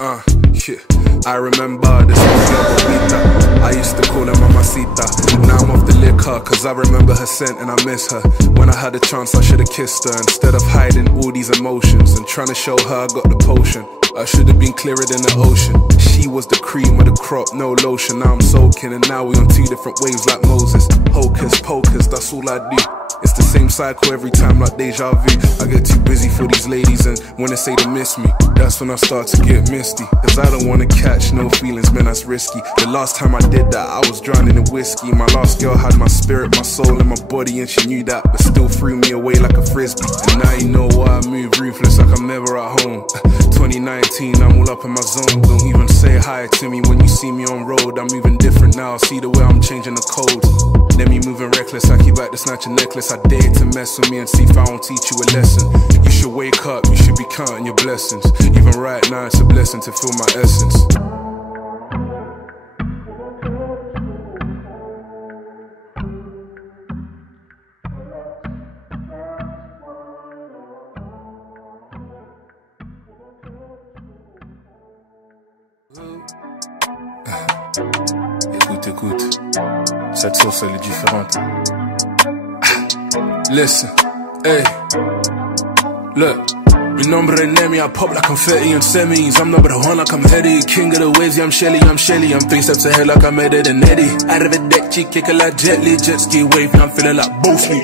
Yeah. I remember this Bonita. I used to call her Mamacita. Now I'm off the liquor, cause I remember her scent and I miss her. When I had a chance I should've kissed her, instead of hiding all these emotions and trying to show her I got the potion. I should've been clearer than the ocean. She was the cream of the crop, no lotion. Now I'm soaking and now we on two different waves like Moses. Hocus pocus, that's all I do. It's the same cycle every time like deja vu. I get too busy for these ladies, and when they say they miss me, that's when I start to get misty. Cause I don't wanna catch no feelings, man, that's risky. The last time I did that, I was drowning in whiskey. My last girl had my spirit, my soul and my body, and she knew that, but still threw me away like a frisbee. And now you know why I move ruthless like I'm never at home. 2019, I'm all up in my zone. Don't even say hi to me when you see me on road. I'm moving different now, see the way I'm changing the code. Then me moving reckless, I keep back to snatch a necklace. I dare to mess with me and see if I won't teach you a lesson. You should wake up, you should be counting your blessings. Even right now it's a blessing to feel my essence. Écoute, cette sauce elle est différente. Listen, hey, look. Mi nombre es Nemi, I pop like confetti and semis. I'm number one like I'm heady. King of the waves, yeah, I'm Shelly. I'm 3 steps ahead like I'm Eddie and Eddie. Arrivederci, kick it like Jet Li. Jet ski wave, now I'm feeling like Bosley.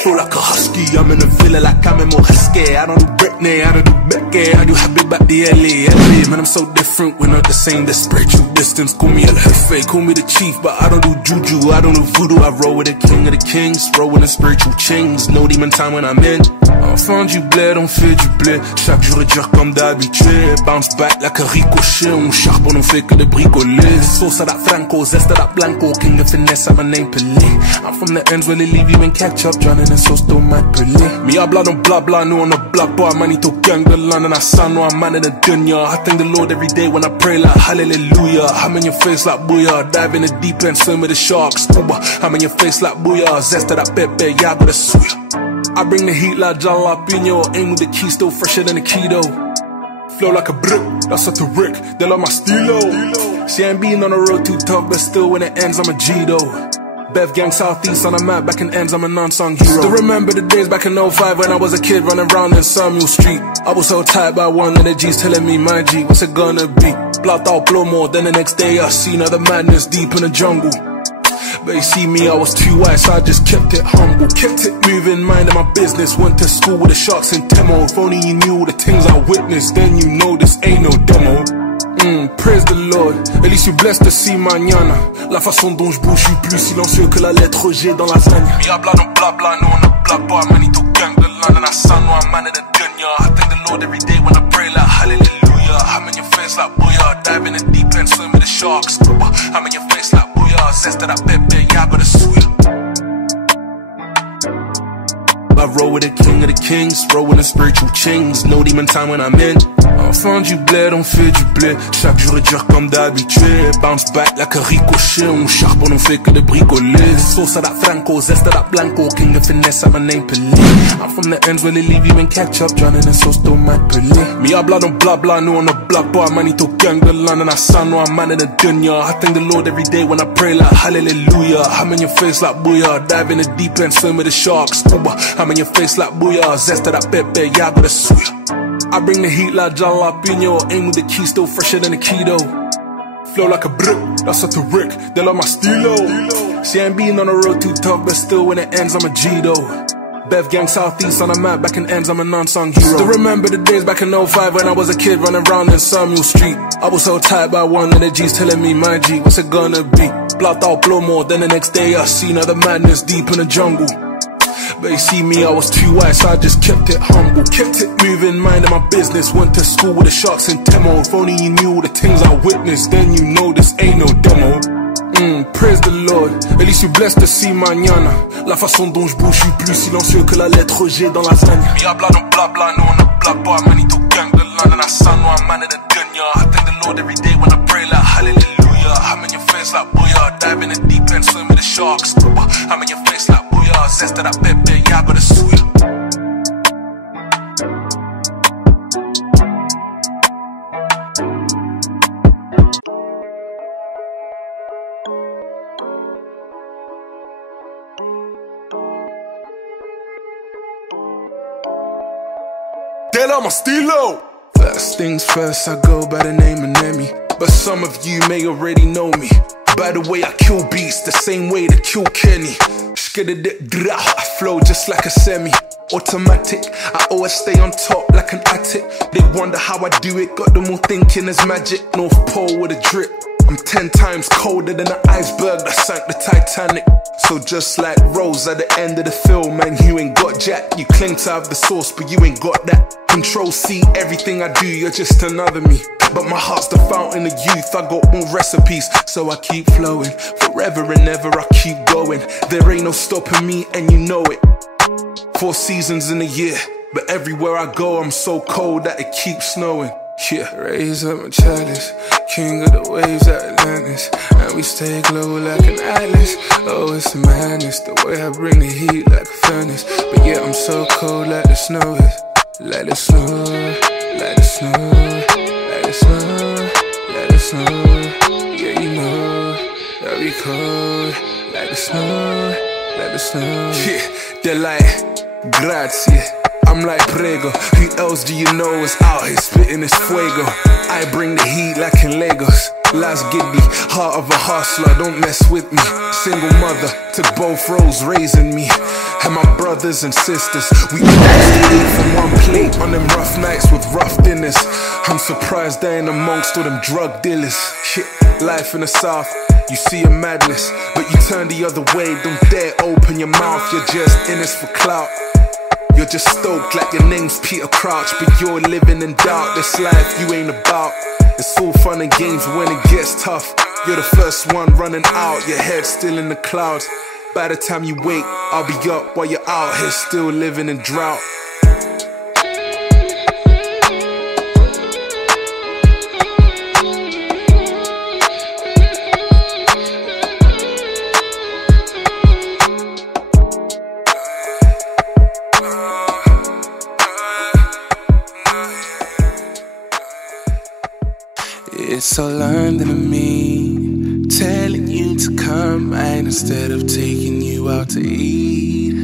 Feel like a husky, I'm in the feeling like I'm in Moresque. I don't do Britney, I don't do Becky, I do Habib at the LA. Man, I'm so different, we're not the same. There's spiritual distance, call me El Jefe, call me the chief, but I don't do juju, I don't do voodoo. I roll with the king of the kings, roll with the spiritual chains. No demon time when I'm in. Enfant du bled, on fait du blé. Chaque jour est dur comme d'habitué. Bounce back like a ricochet. On charbonne, on fait que de bricoler. Sauce à la Franco, zest à la Blanco. King of finesse, I'm a name Pelé. I'm from the ends where they leave you in ketchup. Drowning in sauce, don't mind Pelé. Me habla don't blah blah, no on the block bar. Manito gang, the London, I sound no, I'm man in the dunya. I thank the Lord every day when I pray like hallelujah. I'm in your face like booyah. Dive in the deep end, swim with the sharks. Scuba, I'm in your face like booyah. Zest à la pepe, yeah, I got a suya. I bring the heat like jalapeno. Aim with the key, still fresher than a keto. Flow like a brick, that's up to Rick. They love my stilo. See, I ain't been on the road too tough, but still when it ends, I'm a G-Do. Bev gang southeast on the map, back in ends, I'm a non-song hero. Still remember the days back in 05 when I was a kid running around in Samuel Street. I was so tired by one of the G's telling me, my G, what's it gonna be? Blocked out, blow more, then the next day I seen other madness deep in the jungle. But you see me, I was too wise, so I just kept it humble. Kept it moving, minding my business. Went to school with the sharks in Temo. If only you knew all the things I witnessed, then you know this ain't no demo. Praise the Lord, at least you blessed to see mañana. La façon dont je bouge, je suis plus silencieux que la lettre G dans la lasagne. Me habla don't blah blah, no on the block bar. Manito gang, the London, I sound no, I'm man in the dunya. I thank the Lord every day when I pray like hallelujah. I'm in your face like booyah. Dive in the deep end, swim with the sharks. Scuba, I'm in your face like booyah. Zest that I pepe, yeah, I got a suya. I roll with the king of the kings, roll with the spiritual chains. No demon time when I'm in. Enfant du bled, on fait du blé. Chaque jour est dur comme d'habitué. Bounce back like a ricochet. On charbonne, on fait que de bricoler. Sauce à la Franco, zest à la Blanco. King of finesse, I'm a name Pelé. I'm from the ends where they leave you in ketchup. Drowning in sauce, don't mind Pelé. Me habla don't blah blah, no on the block bar. Manito gang, the London, I sound no, I'm man in the dunya. I thank the Lord every day when I pray like hallelujah. I'm in your face like booyah. Dive in the deep end, swim with the sharks. Scuba, I'm in your face like booyah. Zest that I pepe, yeah, I got a suya. I bring the heat like jalapeno. Aim with the key, still fresher than a keto. Flow like a brick, that's up to Rick. They love my stilo. See, I ain't been on the road too tough, but still when it ends, I'm a G-Do. Bev gang southeast on the map, back in ends, I'm a non-song hero. Still remember the days back in 05 when I was a kid running around in Samuel Street. I was so tired by one of the G's telling me, my G, what's it gonna be? Blocked out, blow more, then the next day I seen other madness deep in the jungle. But you see me, I was too wise, so I just kept it humble. Kept it moving, minding my business. Went to school with the sharks in Temo. If only you knew all the things I witnessed, then you know this ain't no demo. Praise the Lord, at least you blessed to see mañana. La façon dont je bouge, je suis plus silencieux que la lettre G dans la lasagne. Me habla don't blah blah, no on the block bar. Manito gang, the London, I sound no, I'm man in the dunya. I thank the Lord every day when I pray like hallelujah. I'm in your face like booyah. Dive in the deep end, swim with the sharks. Scuba, I'm in your face like booyah. Zest that I pepe, yeah, I got a suya. I'm a stilo. First things first, I go by the name of Nemi, but some of you may already know me by the way I kill beats, the same way to kill Kenny. I flow just like a semi-automatic. I always stay on top like an attic. They wonder how I do it, got them all thinking it's magic. North Pole with a drip. I'm 10 times colder than an iceberg that sank the Titanic. So just like Rose at the end of the film, man, you ain't got jack. You claim to have the sauce, but you ain't got that. Control C, everything I do, you're just another me. But my heart's the fountain of youth, I got more recipes. So I keep flowing, forever and ever I keep going. There ain't no stopping me and you know it. 4 seasons in a year, but everywhere I go I'm so cold that it keeps snowing. Yeah, raise up my chalice, king of the waves at Atlantis, and we stay glow like an atlas. Oh, it's a madness, the way I bring the heat like a furnace. But yeah, I'm so cold like the snow is. Like the snow, like the snow, like the snow, like the snow. Yeah, you know that we cold like the snow, like the snow. Yeah, they're like, grazie. I'm like Prego, who else do you know is out here spitting this fuego? I bring the heat like in Lagos. Las Giddy, heart of a hustler, don't mess with me. Single mother, took both roles raising me. And my brothers and sisters, we all used to eat from one plate on them rough nights with rough dinners. I'm surprised they ain't amongst all them drug dealers. Shit, life in the South, you see a madness, but you turn the other way, don't dare open your mouth. You're just in this for clout. You're just stoked like your name's Peter Crouch, but you're living in doubt. This life you ain't about. It's all fun and games when it gets tough. You're the first one running out, your head's still in the clouds. By the time you wake, I'll be up while you're out here still living in drought. It's so London to me, telling you to come right instead of taking you out to eat.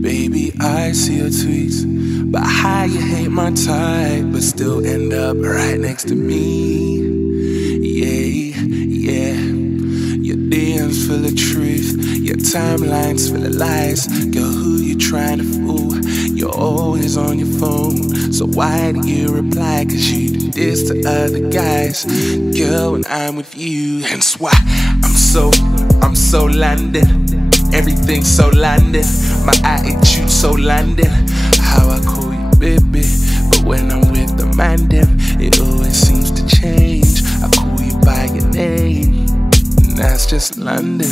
Baby, I see your tweets, but how you hate my type, but still end up right next to me. Yeah, yeah, your DM's full of truth, your timeline's full of lies. Girl, who you trying to fool? You're always on your phone, so why do you reply? Cause you do this to other guys. Girl, when I'm with you, hence why I'm so landed. Everything's so landed, my attitude so landed. How I call you baby, but when I'm with the man them, it always seems to change. I call you by your name, and that's just London,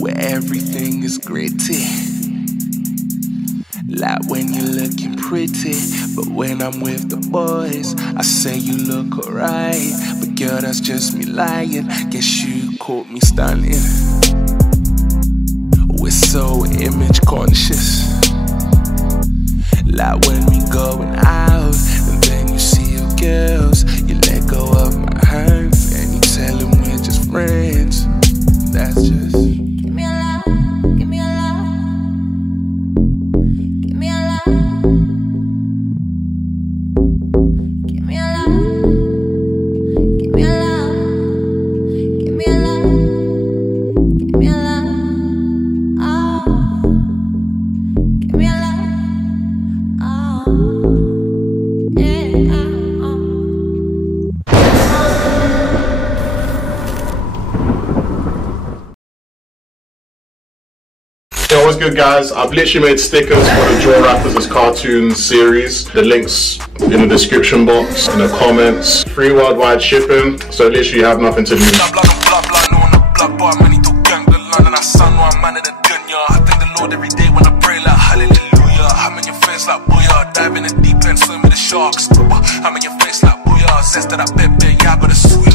where everything is gritty. Like when you're looking pretty, but when I'm with the boys, I say you look alright. But girl, that's just me lying. Guess you caught me stunning. We're so image conscious. Like when we going out, and then you see your girls, you let go of my hands, and you tell them we're just friends. That's just Yo, what's good guys? I've literally made stickers for the Draw Rappers cartoon series. The links in the description box, in the comments. Free worldwide shipping, so literally you have nothing to lose. I thank the Lord every day when I pray like hallelujah. I'm in your face like booyah, dive in the deep end, swim with the sharks. I'm in your face like booyah, zest that I bet, yeah, I got a suit.